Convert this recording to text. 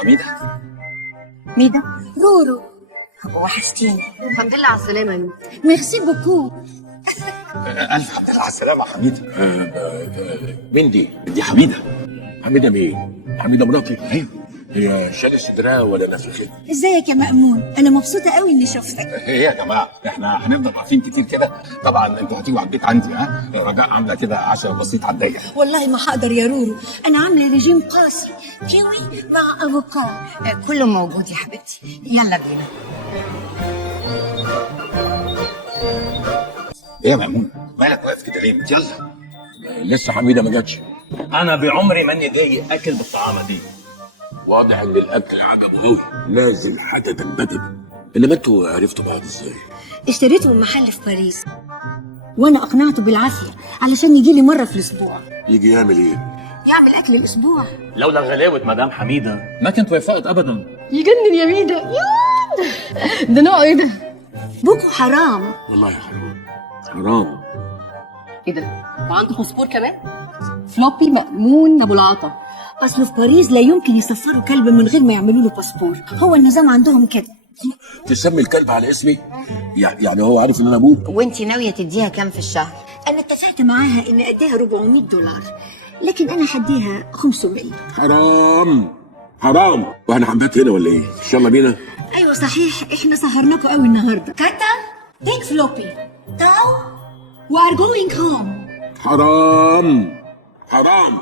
حميدة. ميدا رورو وحشتيني. الحمد لله على السلامة يا ميرسي بوكو. ألف الحمد لله على السلامة يا حميدة. مين دي؟ دي حميدة. حميدة مين؟ حميدة مراتي؟ أيوه. هي شالت صدرها ولا نفخت؟ ازيك يا مأمون؟ انا مبسوطة قوي اني شفتك. ايه يا جماعة، احنا هنفضل واقفين كتير كده. طبعا انتوا هتيجوا على البيت عندي. رجاء عاملة كده عشاء بسيط على الضيق. والله ما هقدر يا رورو، انا عاملة ريجيم قاسي كيوي مع افوكا. كله موجود يا حبيبتي، يلا بينا. ايه يا مأمون؟ مالك واقف كده ليه؟ يلا. لسه حميده ما جاتش. انا بعمري ماني جاي اكل بالطعامه دي. واضح ان الاكل عجبه قوي، نازل حتت بدد. انما انتوا عرفتوا بعض ازاي؟ اشتريته من محل في باريس وانا اقنعته بالعافية علشان يجي لي مرة في الاسبوع. يجي يعمل ايه؟ يعمل اكل الاسبوع. لولا غلاوه مدام حميده ما كنت وافقت ابدا. يجنن يا ميدا، ده نوع ايه ده؟ بوكو حرام. والله حرام حرام. ايه ده؟ وعنده باسبور كمان؟ فلوبي مأمون ابو العطا. اصل في باريس لا يمكن يسفروا كلب من غير ما يعملوا له باسبور، هو النظام عندهم كده. تسمي الكلب على اسمي؟ يعني هو عارف ان انا ابوه؟ وانتي ناوية تديها كام في الشهر؟ انا اتفقت معاها ان اديها $400، لكن انا هديها 500. حرام حرام. واحنا هنبات هنا ولا ايه؟ ان شاء الله بينا. ايوه صحيح، احنا سهرناكوا قوي النهارده. كاتا تيك فلوبي تاو وار جوينج هوم. حرام حرام.